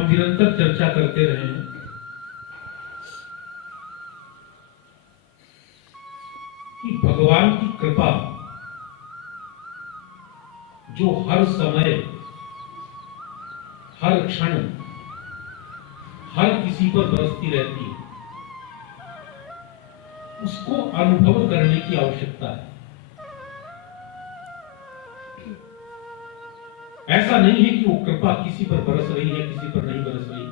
हम निरंतर चर्चा करते रहे हैं कि भगवान की कृपा जो हर समय, हर क्षण, हर किसी पर बरसती रहती है, उसको अनुभव करने की आवश्यकता है। ऐसा नहीं है कि वो कृपा किसी पर बरस रही है, किसी पर नहीं बरस रही।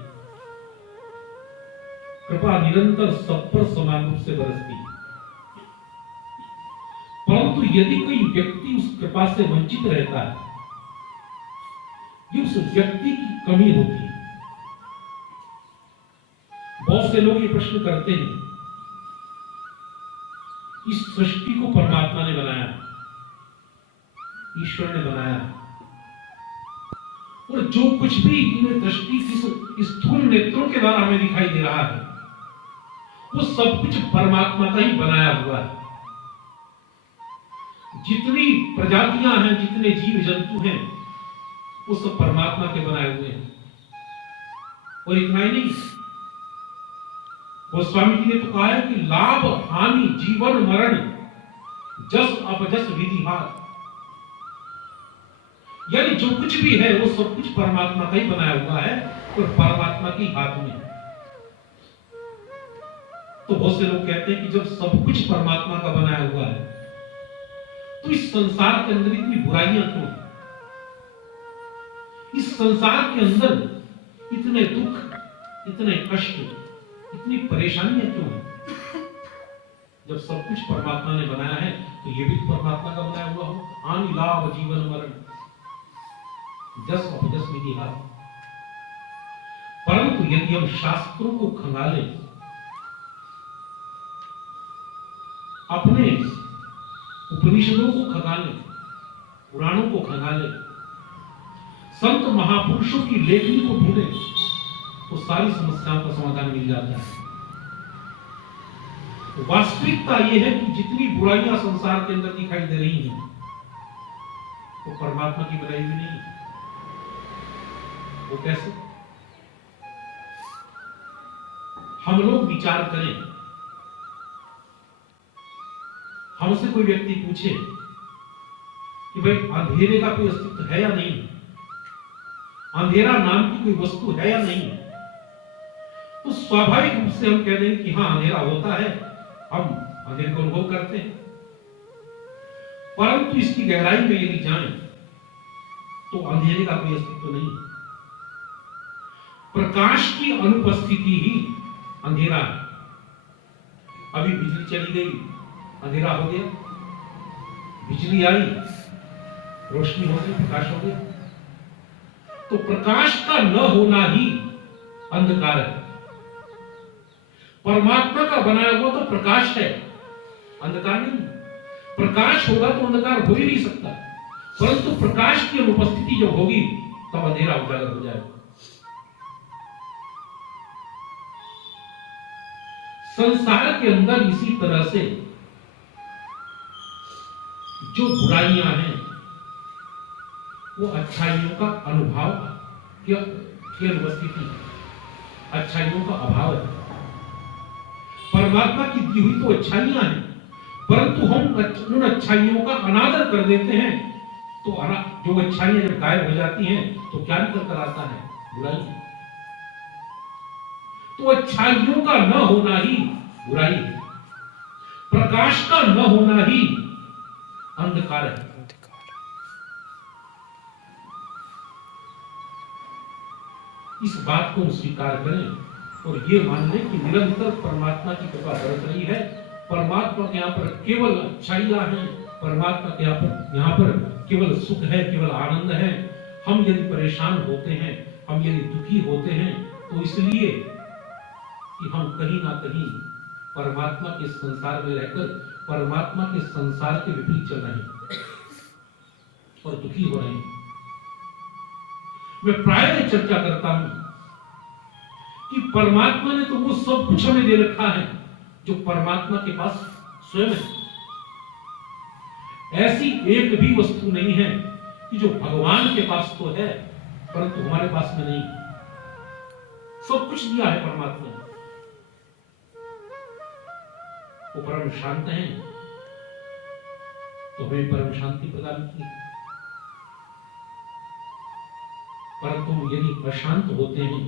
कृपा निरंतर सब पर समान रूप से बरसती है। परंतु यदि कोई व्यक्ति उस कृपा से वंचित रहता है, ये उस व्यक्ति की कमी होती है। बहुत से लोग ये प्रश्न करते हैं, इस सृष्टि को परमात्मा ने बनाया, ईश्वर ने बनाया, और जो कुछ भी इन दृष्टि की स्थूल नेत्रों के द्वारा हमें दिखाई दे रहा है, वो सब कुछ परमात्मा का ही बनाया हुआ है। जितनी प्रजातियां हैं, जितने जीव जंतु हैं, वो सब परमात्मा के बनाए हुए हैं। और इतना ही नहीं, गोस्वामी जी ने तो कहा है कि लाभ हानि जीवन मरण जस अपजस विधिहार, यानी जो कुछ भी है वो सब कुछ परमात्मा का ही बनाया हुआ है और परमात्मा के हाथ में है। तो बहुत से लोग कहते हैं कि जब सब कुछ परमात्मा का बनाया हुआ है, तो इस संसार के अंदर इतनी बुराइयां क्यों हैं? इस संसार के अंदर इतने दुख, इतने कष्ट, इतनी परेशानियां क्यों हैं? जब सब कुछ परमात्मा ने बनाया है, तो ये भी परमात्मा का बनाया हुआ हो। हानि लाभ जीवन मरण जस अपजस विधिहार। परंतु यदि हम शास्त्रों को खंगाले, अपने उपनिषदों को खंगाले, पुराणों को खंगाले, संत महापुरुषों की लेखनी को ढूंढे, तो सारी समस्याओं का समाधान मिल जाता है। तो वास्तविकता यह है कि जितनी बुराइयां संसार के अंदर दिखाई दे रही हैं, वो परमात्मा की बनाई हुई नहीं है। वो कैसे? हम लोग विचार करें, हमसे कोई व्यक्ति पूछे कि भाई अंधेरे का कोई अस्तित्व है या नहीं, अंधेरा नाम की कोई वस्तु है या नहीं, तो स्वाभाविक रूप से हम कह देंगे कि हाँ अंधेरा होता है, हम अंधेरे को अनुभव करते हैं। परंतु इसकी गहराई में यदि जाएं, तो अंधेरे का कोई अस्तित्व नहीं है। प्रकाश की अनुपस्थिति ही अंधेरा है। अभी बिजली चली गई, अंधेरा हो गया, बिजली आई, रोशनी हो गई, प्रकाश हो गया। तो प्रकाश का न होना ही अंधकार है। परमात्मा का बनाया हुआ तो प्रकाश है, अंधकार नहीं। प्रकाश होगा तो अंधकार हो ही नहीं सकता, परंतु प्रकाश की अनुपस्थिति जब होगी तब अंधेरा उजागर हो जाएगा। संसार के अंदर इसी तरह से जो बुराइयां हैं, वो अच्छाइयों का अनुभव की अनुपस्थिति, अच्छाइयों का अभाव है। परमात्मा की दी हुई तो अच्छाइयां हैं, परंतु हम उन अच्छाइयों का अनादर कर देते हैं, तो जो अच्छाइयां जब गायब हो जाती हैं, तो क्या निकल कर आता है? बुराई। तो अच्छाइयों का न होना ही बुराई है, प्रकाश का न होना ही अंधकार है। इस बात को स्वीकार करें और ये मान लें कि निरंतर परमात्मा की कृपा बरस रही है। परमात्मा के यहाँ पर केवल अच्छाइयां हैं, परमात्मा के यहाँ पर केवल सुख है, केवल आनंद है। हम यदि परेशान होते हैं, हम यदि दुखी होते हैं, तो इसलिए कि हम कहीं ना कहीं परमात्मा के संसार में रहकर परमात्मा के संसार के विपरीत चल रहे हैं और दुखी हो रहे हैं। मैं प्रायः चर्चा करता हूं कि परमात्मा ने तो वो सब कुछ हमें दे रखा है जो परमात्मा के पास स्वयं है। ऐसी एक भी वस्तु नहीं है कि जो भगवान के पास तो है परंतु हमारे पास में नहीं। सब कुछ दिया है परमात्मा ने। वो परम शांत है तो हमें परम शांति प्रदान की। परंतु यदि अशांत होते हैं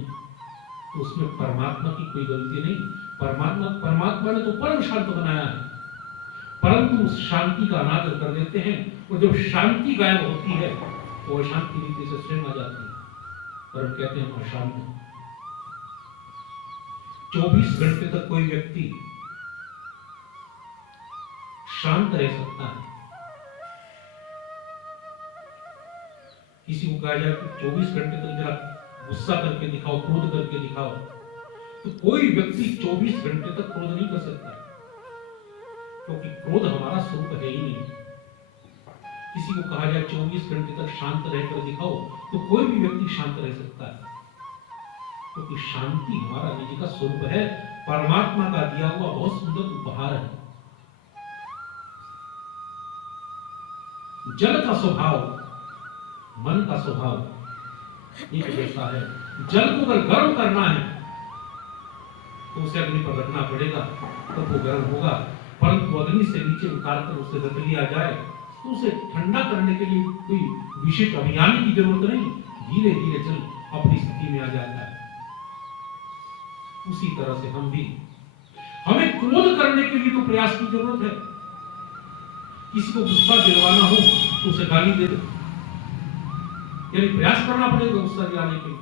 तो उसमें परमात्मा की कोई गलती नहीं। परमात्मा ने तो परम शांत बनाया है, परंतु उस शांति का अनादर कर देते हैं। और जब शांति गायब होती है तो अशांति रीति से स्वयं आ जाती है, पर हम कहते हैं अशांत है। 24 घंटे तक कोई व्यक्ति शांत रह सकता है। किसी को कहा जाए कि 24 घंटे तक जरा गुस्सा करके दिखाओ, क्रोध करके दिखाओ, तो कोई व्यक्ति 24 घंटे तक क्रोध नहीं कर सकता, क्योंकि क्रोध हमारा स्वरूप है ही नहीं। किसी को कहा जाए 24 घंटे तक शांत रहकर दिखाओ, तो कोई भी व्यक्ति शांत रह सकता है, क्योंकि शांति हमारा निजी का स्वरूप है, परमात्मा का दिया हुआ बहुत सुंदर उपहार है। जल का स्वभाव, मन का स्वभाव एक जैसा है। जल को अगर गर्म करना है तो उसे अग्नि पर रखना पड़ेगा, तब वो गर्म होगा। परंतु अग्नि से नीचे उतारकर उसे रख लिया जाए तो उसे ठंडा करने के लिए कोई विशेष अभियान की जरूरत नहीं, धीरे धीरे जल अपनी स्थिति में आ जाता है। उसी तरह से हमें क्रोध करने के लिए तो प्रयास की जरूरत है। किसी को गुस्सा दिलवाना हो तो उसे गाली दे दो, यानी प्रयास करना पड़ेगा गुस्सा दिलाने के लिए,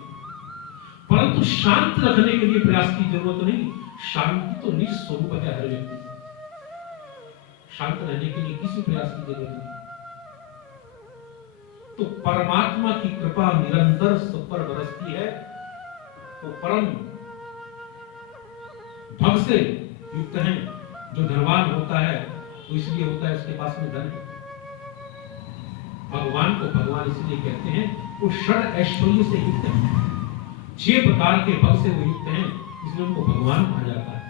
परंतु शांत रखने के लिए प्रयास की जरूरत नहीं। शांति तो निज स्वरूप है हर व्यक्ति, शांत रहने के लिए किसी प्रयास की जरूरत नहीं। तो परमात्मा की कृपा निरंतर सब पर बरसती है। तो परम भग से युक्त है। जो धनवान होता है वो इसलिए होता है उसके पास में धन है। भगवान को भगवान इसलिए कहते हैं वो षड ऐश्वर्य से युक्त है, 6 प्रकार के भग से वो युक्त हैं, इसलिए उनको भगवान कहा जाता है।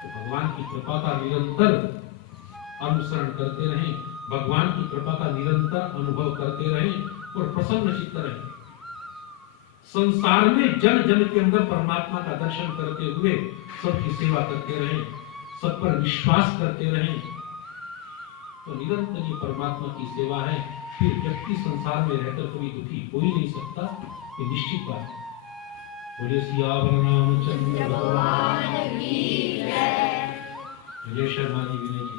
तो भगवान की कृपा का निरंतर अनुसरण करते रहें, भगवान की कृपा का निरंतर अनुभव करते रहें और प्रसन्न चित्त रहें। संसार में जन जन के अंदर परमात्मा का दर्शन करते हुए सबकी सेवा करते रहें, सब पर विश्वास करते रहें, तो निरंतर ये परमात्मा की सेवा है। फिर व्यक्ति संसार में रहकर कभी दुखी हो ही नहीं सकता, ये निश्चित बात है। बोलिए सियावर रामचंद्र भगवान की जय। विजय शर्मा जी, विनय जी।